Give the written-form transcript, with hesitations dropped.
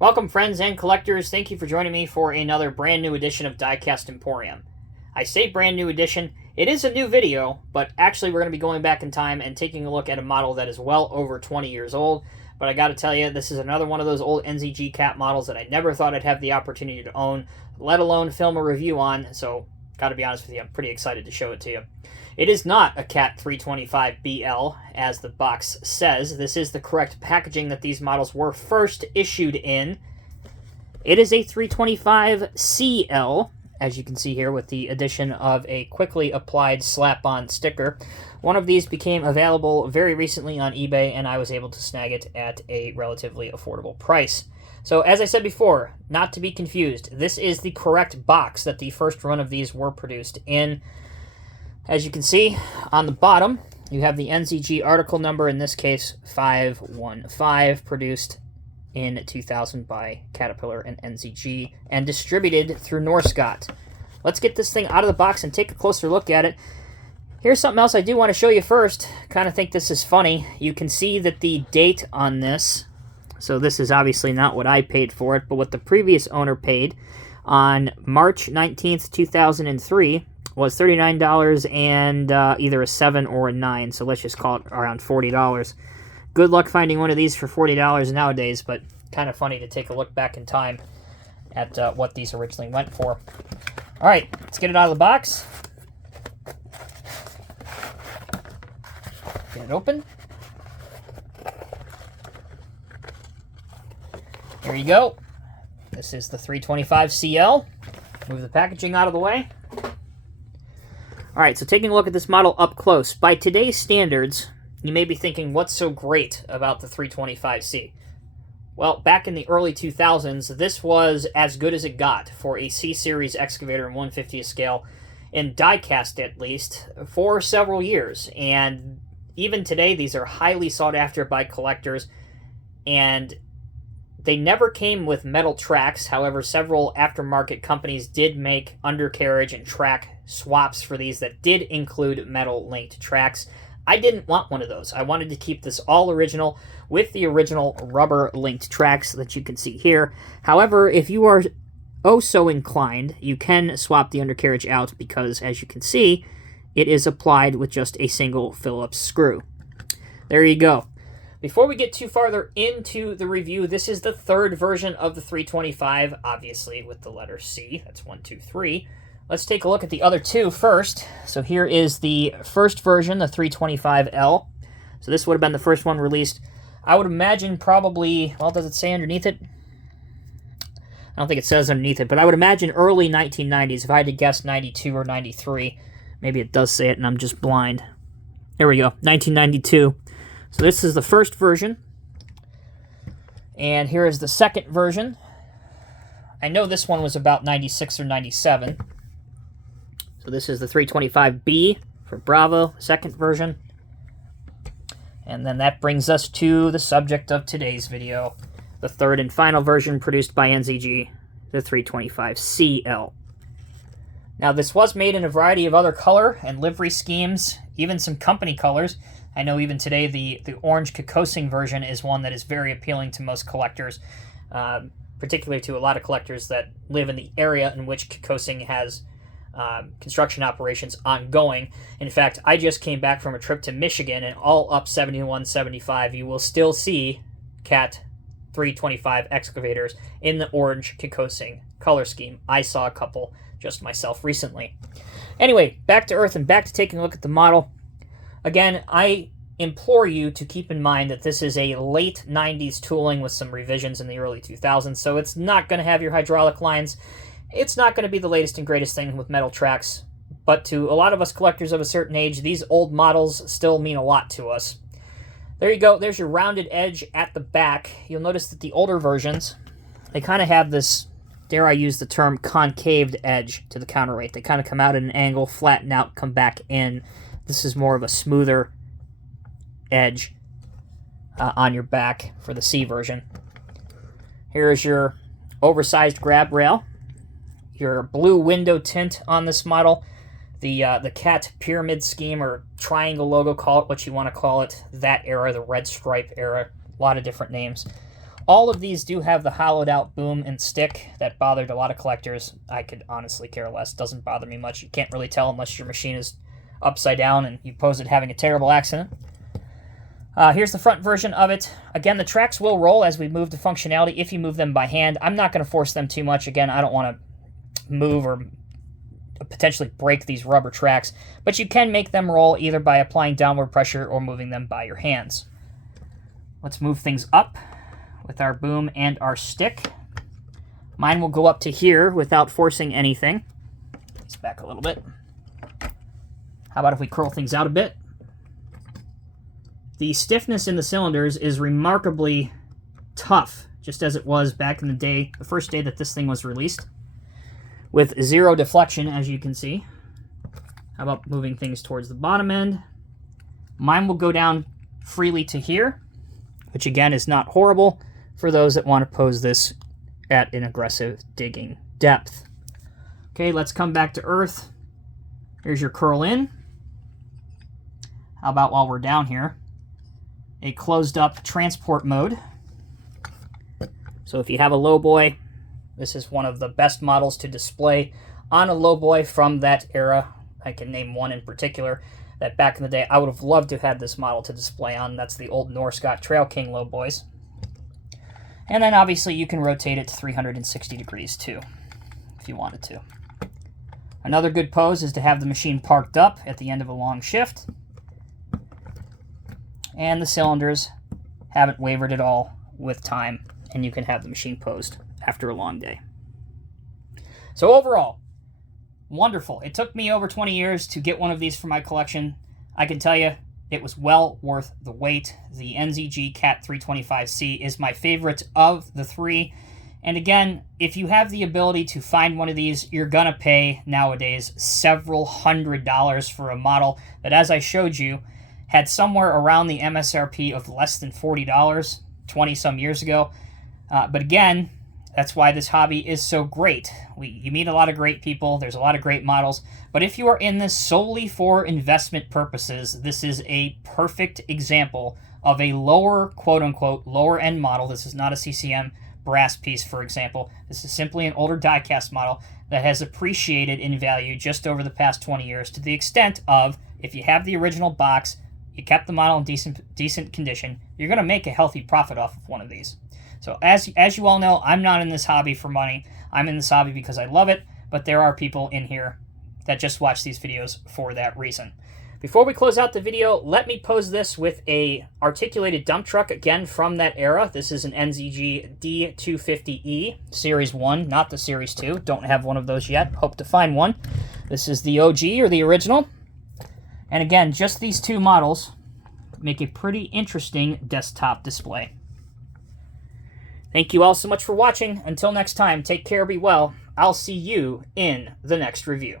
Welcome, friends and collectors. Thank you for joining me for another brand new edition of Diecast Emporium. I say brand new edition. It is a new video, but actually we're going to be going back in time and taking a look at a model that is well over 20 years old. But I got to tell you, this is another one of those old NZG Cat models that I never thought I'd have the opportunity to own, let alone film a review on. So, got to be honest with you, I'm pretty excited to show it to you. It is not a Cat 325BL, as the box says. This is the correct packaging that these models were first issued in. It is a 325CL, as you can see here, with the addition of a quickly applied slap-on sticker. One of these became available very recently on eBay, and I was able to snag it at a relatively affordable price. So, as I said before, not to be confused, this is the correct box that the first run of these were produced in. As you can see, on the bottom, you have the NZG article number, in this case 515, produced in 2000 by Caterpillar and NZG, and distributed through Norscot. Let's get this thing out of the box and take a closer look at it. Here's something else I do want to show you first. Kind of think this is funny. You can see that the date on this, so this is obviously not what I paid for it, but what the previous owner paid on March 19th, 2003, was $39 and either a 7 or a 9, so let's just call it around $40. Good luck finding one of these for $40 nowadays, but kind of funny to take a look back in time at what these originally went for. All right, let's get it out of the box. Get it open. Here you go. This is the 325CL. Move the packaging out of the way. Alright, so taking a look at this model up close. By today's standards, you may be thinking, what's so great about the 325C? Well, back in the early 2000s, this was as good as it got for a C-Series excavator in 1/50th scale, in diecast at least, for several years. And even today, these are highly sought after by collectors, and they never came with metal tracks. However, several aftermarket companies did make undercarriage and track swaps for these that did include metal linked tracks. I didn't want one of those. I wanted to keep this all original with the original rubber linked tracks that you can see here. However, if you are oh so inclined, you can swap the undercarriage out because, as you can see, it is applied with just a single Phillips screw. There you go. Before we get too farther into the review, this is the third version of the 325, obviously with the letter C. That's 1, 2, 3. Let's take a look at the other two first. So here is the first version, the 325L. So this would have been the first one released. I would imagine probably, well, does it say underneath it? I don't think it says underneath it, but I would imagine early 1990s. If I had to guess 92 or 93, maybe it does say it and I'm just blind. There we go, 1992. So this is the first version, and here is the second version. I know this one was about 96 or 97. So this is the 325B for Bravo, second version. And then that brings us to the subject of today's video, the third and final version produced by NZG, the 325CL. Now, this was made in a variety of other color and livery schemes, even some company colors. I know even today the orange Kikosing version is one that is very appealing to most collectors, particularly to a lot of collectors that live in the area in which Kikosing has construction operations ongoing. In fact, I just came back from a trip to Michigan, and all up 71, 75, you will still see Cat 325 excavators in the orange Kikosing color scheme. I saw a couple just myself recently. Anyway, back to earth and back to taking a look at the model. Again, I implore you to keep in mind that this is a late 90s tooling with some revisions in the early 2000s, so it's not going to have your hydraulic lines. It's not going to be the latest and greatest thing with metal tracks, but to a lot of us collectors of a certain age, these old models still mean a lot to us. There you go. There's your rounded edge at the back. You'll notice that the older versions, they kind of have this, dare I use the term, concaved edge to the counterweight. They kind of come out at an angle, flatten out, come back in. This is more of a smoother edge on your back for the C version. Here is your oversized grab rail, your blue window tint on this model, the cat pyramid scheme or triangle logo, call it what you want to call it, that era, the red stripe era, a lot of different names. All of these do have the hollowed out boom and stick that bothered a lot of collectors. I could honestly care less. Doesn't bother me much. You can't really tell unless your machine is upside down and you pose it having a terrible accident. Here's the front version of it. Again, the tracks will roll as we move to functionality if you move them by hand. I'm not going to force them too much. Again, I don't want to move or potentially break these rubber tracks, but you can make them roll either by applying downward pressure or moving them by your hands. Let's move things up with our boom and our stick. Mine will go up to here without forcing anything. Let's back a little bit. How about if we curl things out a bit? The stiffness in the cylinders is remarkably tough, just as it was back in the day, the first day that this thing was released, with zero deflection, as you can see. How about moving things towards the bottom end? Mine will go down freely to here, which again is not horrible for those that want to pose this at an aggressive digging depth. Okay, let's come back to earth. Here's your curl in. How about while we're down here, a closed up transport mode. So if you have a lowboy, this is one of the best models to display on a lowboy from that era. I can name one in particular that back in the day I would have loved to have had this model to display on. That's the old Norscot Trail King lowboys. And then obviously you can rotate it to 360 degrees too, if you wanted to. Another good pose is to have the machine parked up at the end of a long shift. And the cylinders haven't wavered at all with time, and you can have the machine posed after a long day. So overall, wonderful. It took me over 20 years to get one of these for my collection. I can tell you, it was well worth the wait. The NZG Cat 325C is my favorite of the three. And again, if you have the ability to find one of these, you're going to pay nowadays several $100s for a model that, as I showed you, had somewhere around the MSRP of less than $40 20-some years ago. But again, that's why this hobby is so great. You meet a lot of great people. There's a lot of great models. But if you are in this solely for investment purposes, this is a perfect example of a lower, quote-unquote, lower-end model. This is not a CCM brass piece, for example. This is simply an older die-cast model that has appreciated in value just over the past 20 years to the extent of, if you have the original box, you kept the model in decent condition, you're going to make a healthy profit off of one of these. So as you all know, I'm not in this hobby for money. I'm in this hobby because I love it, but there are people in here that just watch these videos for that reason. Before we close out the video, let me pose this with a articulated dump truck, again from that era. This is an NZG D250E, Series 1, not the Series 2. Don't have one of those yet. Hope to find one. This is the OG, or the original. And again, just these two models make a pretty interesting desktop display. Thank you all so much for watching. Until next time, take care, be well. I'll see you in the next review.